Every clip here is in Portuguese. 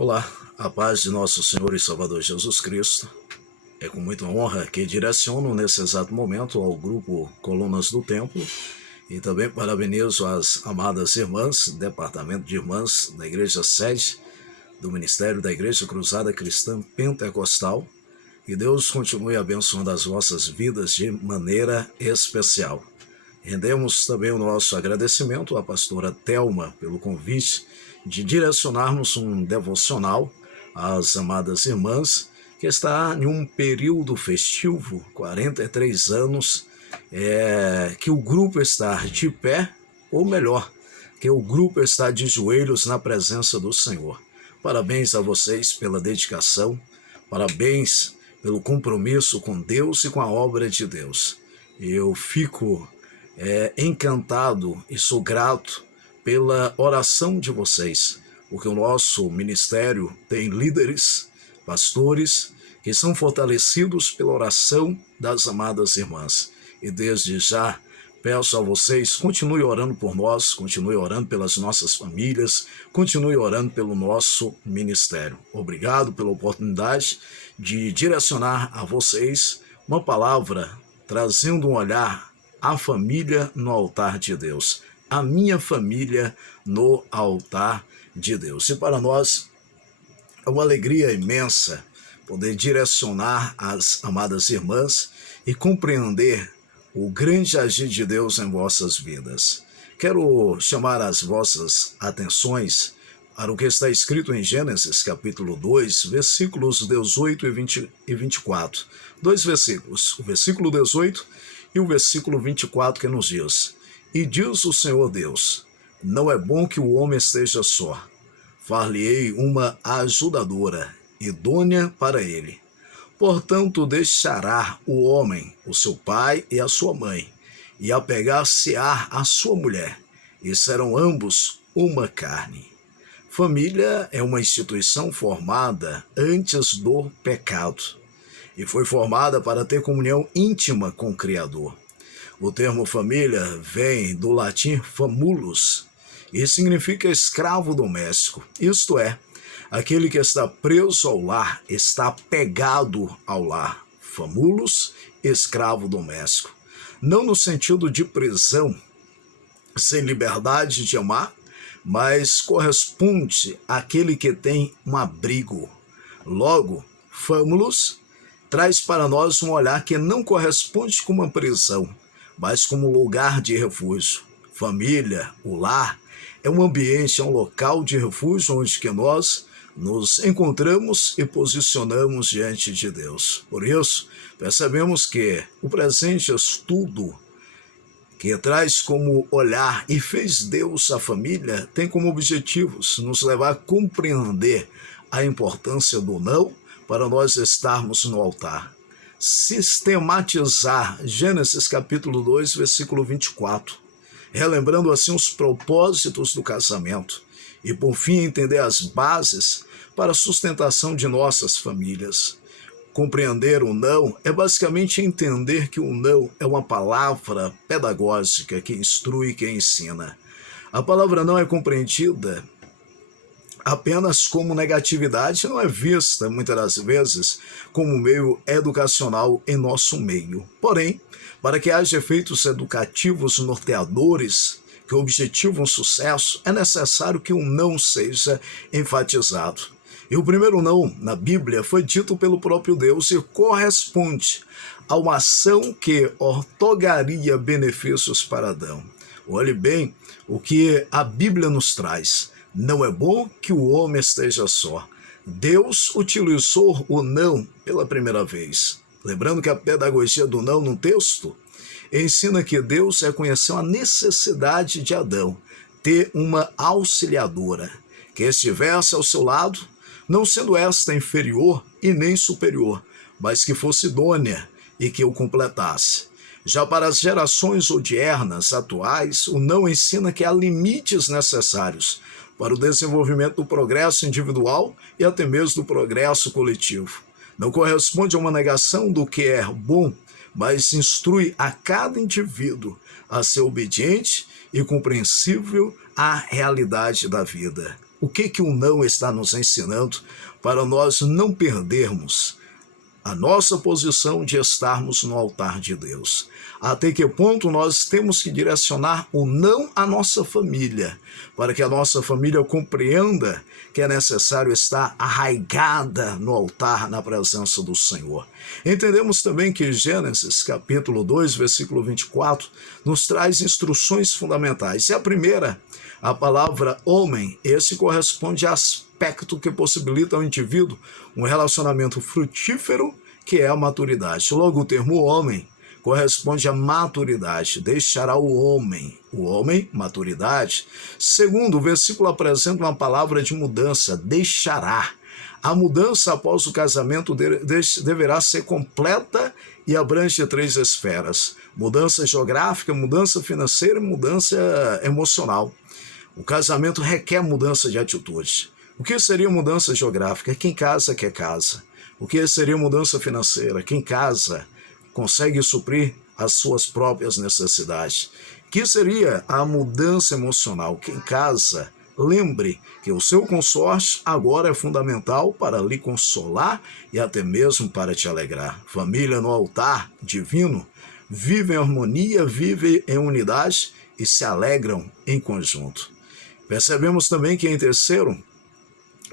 Olá, a paz de nosso Senhor e Salvador Jesus Cristo. É com muita honra que direciono nesse exato momento ao grupo Colunas do Templo e também parabenizo as amadas irmãs, Departamento de Irmãs da Igreja Sede do Ministério da Igreja Cruzada Cristã Pentecostal. E Deus continue abençoando as vossas vidas de maneira especial. Rendemos também o nosso agradecimento à pastora Thelma pelo convite de direcionarmos um devocional às amadas irmãs, que está em um período festivo, 43 anos, que o grupo está de pé, ou melhor, que o grupo está de joelhos na presença do Senhor. Parabéns a vocês pela dedicação, parabéns pelo compromisso com Deus e com a obra de Deus. Eu fico encantado e sou grato pela oração de vocês, porque o nosso ministério tem líderes, pastores, que são fortalecidos pela oração das amadas irmãs. E desde já peço a vocês, continue orando por nós, continue orando pelas nossas famílias, continue orando pelo nosso ministério. Obrigado pela oportunidade de direcionar a vocês uma palavra trazendo um olhar à família no altar de Deus. A minha família no altar de Deus. E para nós é uma alegria imensa poder direcionar as amadas irmãs e compreender o grande agir de Deus em vossas vidas. Quero chamar as vossas atenções para o que está escrito em Gênesis capítulo 2, versículos 18 e 24. Dois versículos, o versículo 18 e o versículo 24, que nos diz: E diz o Senhor Deus, não é bom que o homem esteja só. Far-lhe-ei uma ajudadora, idônea para ele. Portanto, deixará o homem, o seu pai e a sua mãe, e apegar-se-á à sua mulher, e serão ambos uma carne. Família é uma instituição formada antes do pecado, e foi formada para ter comunhão íntima com o Criador. O termo família vem do latim famulus e significa escravo doméstico, isto é, aquele que está preso ao lar, está pegado ao lar. Famulus, escravo doméstico. Não no sentido de prisão, sem liberdade de amar, mas corresponde àquele que tem um abrigo. Logo, famulus traz para nós um olhar que não corresponde com uma prisão, mas como lugar de refúgio. Família, o lar, é um ambiente, é um local de refúgio onde que nós nos encontramos e posicionamos diante de Deus. Por isso, percebemos que o presente estudo que traz como olhar e fez Deus a família tem como objetivos nos levar a compreender a importância do não para nós estarmos no altar. Sistematizar Gênesis capítulo 2, versículo 24, relembrando assim os propósitos do casamento e por fim entender as bases para a sustentação de nossas famílias. Compreender o não é basicamente entender que o não é uma palavra pedagógica que instrui, que ensina. A palavra não é compreendida apenas como negatividade, não é vista muitas das vezes como meio educacional em nosso meio. Porém, para que haja efeitos educativos norteadores que objetivam sucesso, é necessário que o não seja enfatizado. E o primeiro não na Bíblia foi dito pelo próprio Deus e corresponde a uma ação que ortogaria benefícios para Adão. Olhe bem o que a Bíblia nos traz. Não é bom que o homem esteja só. Deus utilizou o não pela primeira vez. Lembrando que a pedagogia do não no texto ensina que Deus reconheceu a necessidade de Adão ter uma auxiliadora que estivesse ao seu lado, não sendo esta inferior e nem superior, mas que fosse idônea e que o completasse. Já para as gerações odiernas atuais, o não ensina que há limites necessários para o desenvolvimento do progresso individual e até mesmo do progresso coletivo. Não corresponde a uma negação do que é bom, mas instrui a cada indivíduo a ser obediente e compreensível à realidade da vida. O que o não está nos ensinando para nós não perdermos a nossa posição de estarmos no altar de Deus? Até que ponto nós temos que direcionar o não à nossa família, para que a nossa família compreenda que é necessário estar arraigada no altar, na presença do Senhor. Entendemos também que Gênesis capítulo 2, versículo 24, nos traz instruções fundamentais. E a primeira, a palavra homem, esse corresponde a aspecto que possibilita ao indivíduo um relacionamento frutífero, que é a maturidade. Logo, o termo homem corresponde à maturidade. Deixará o homem, maturidade. Segundo, o versículo apresenta uma palavra de mudança, deixará. A mudança após o casamento deverá ser completa e abrange 3 esferas: mudança geográfica, mudança financeira e mudança emocional. O casamento requer mudança de atitude. O que seria mudança geográfica? Quem casa quer casa. O que seria mudança financeira? Quem casa consegue suprir as suas próprias necessidades. O que seria a mudança emocional? Quem casa, lembre que o seu consórcio agora é fundamental para lhe consolar e até mesmo para te alegrar. Família no altar divino vive em harmonia, vive em unidade e se alegram em conjunto. Percebemos também que, em terceiro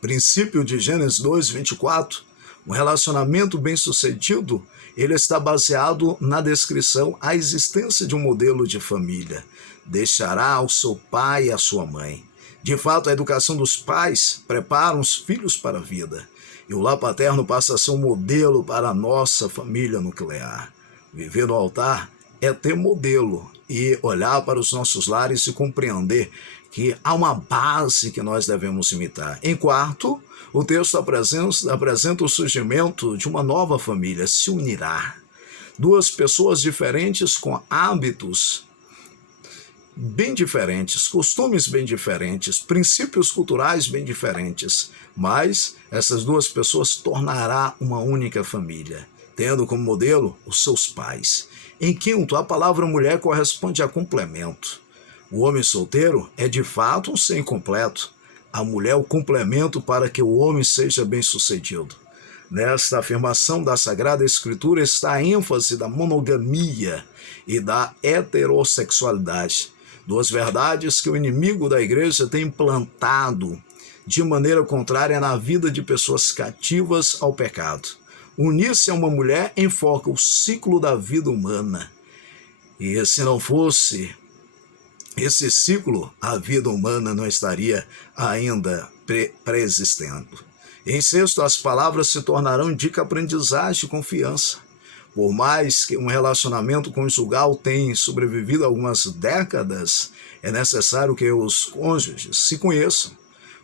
princípio de Gênesis 2, 24, um relacionamento bem-sucedido, ele está baseado na descrição à existência de um modelo de família. Deixará o seu pai e a sua mãe. De fato, a educação dos pais prepara os filhos para a vida. E o lar paterno passa a ser um modelo para a nossa família nuclear. Viver no altar é ter modelo e olhar para os nossos lares e compreender que há uma base que nós devemos imitar. Em quarto, o texto apresenta o surgimento de uma nova família, se unirá. 2 pessoas diferentes com hábitos bem diferentes, costumes bem diferentes, princípios culturais bem diferentes, mas essas 2 pessoas tornará uma única família, tendo como modelo os seus pais. Em quinto, a palavra mulher corresponde a complemento. O homem solteiro é de fato um ser incompleto. A mulher é o complemento para que o homem seja bem-sucedido. Nesta afirmação da Sagrada Escritura está a ênfase da monogamia e da heterossexualidade, 2 verdades que o inimigo da igreja tem implantado de maneira contrária na vida de pessoas cativas ao pecado. Unir-se a uma mulher enfoca o ciclo da vida humana. E se não fosse esse ciclo, a vida humana não estaria ainda preexistendo. Em sexto, as palavras se tornarão dica, aprendizagem e confiança. Por mais que um relacionamento conjugal tenha sobrevivido algumas décadas, é necessário que os cônjuges se conheçam,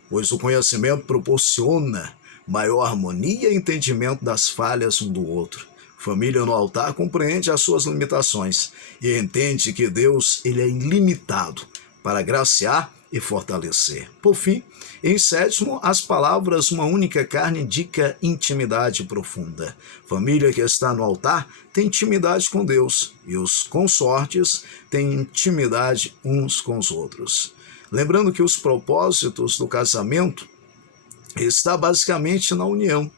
pois o conhecimento proporciona maior harmonia e entendimento das falhas um do outro. Família no altar compreende as suas limitações e entende que Deus ele é ilimitado para graciar e fortalecer. Por fim, em sétimo, as palavras uma única carne indica intimidade profunda. Família que está no altar tem intimidade com Deus e os consortes têm intimidade uns com os outros. Lembrando que os propósitos do casamento está basicamente na união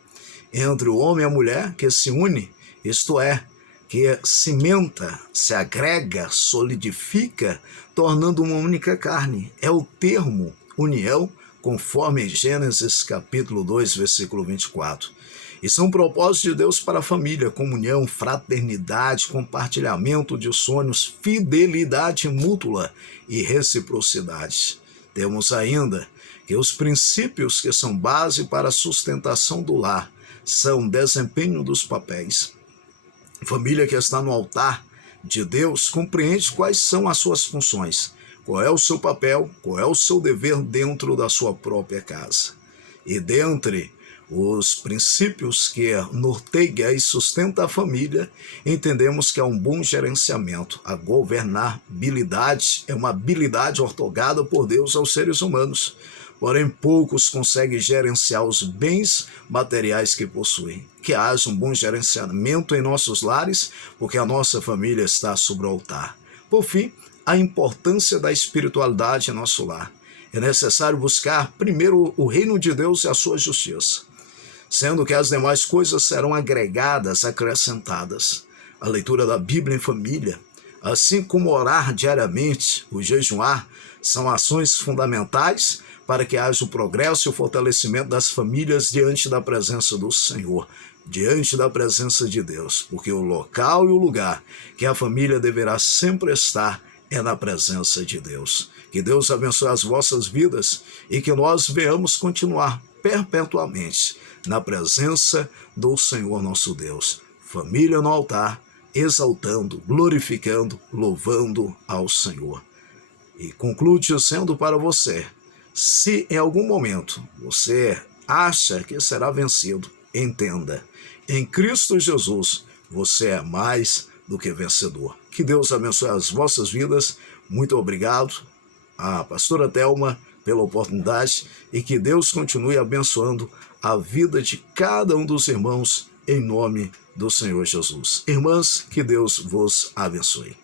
entre o homem e a mulher que se une, isto é, que cimenta, se agrega, solidifica, tornando uma única carne. É o termo união, conforme Gênesis capítulo 2, versículo 24. Isso é um propósito de Deus para a família: comunhão, fraternidade, compartilhamento de sonhos, fidelidade mútua e reciprocidade. Temos ainda que os princípios que são base para a sustentação do lar são desempenho dos papéis. Família que está no altar de Deus compreende quais são as suas funções, qual é o seu papel, qual é o seu dever dentro da sua própria casa. E dentre os princípios que norteia e sustenta a família, entendemos que é um bom gerenciamento. A governabilidade é uma habilidade outorgada por Deus aos seres humanos. Porém, poucos conseguem gerenciar os bens materiais que possuem. Que haja um bom gerenciamento em nossos lares, porque a nossa família está sobre o altar. Por fim, a importância da espiritualidade em nosso lar. é necessário buscar primeiro o reino de Deus e a sua justiça, sendo que as demais coisas serão agregadas, acrescentadas. A leitura da Bíblia em família, assim como orar diariamente, o jejuar, são ações fundamentais para que haja o progresso e o fortalecimento das famílias diante da presença do Senhor, diante da presença de Deus, porque o local e o lugar que a família deverá sempre estar é na presença de Deus. Que Deus abençoe as vossas vidas e que nós venhamos continuar perpetuamente na presença do Senhor nosso Deus. Família no altar, exaltando, glorificando, louvando ao Senhor. E concluo dizendo para você, se em algum momento você acha que será vencido, entenda, em Cristo Jesus você é mais do que vencedor. Que Deus abençoe as vossas vidas. Muito obrigado à pastora Thelma pela oportunidade e que Deus continue abençoando a vida de cada um dos irmãos em nome do Senhor Jesus. Irmãs, que Deus vos abençoe.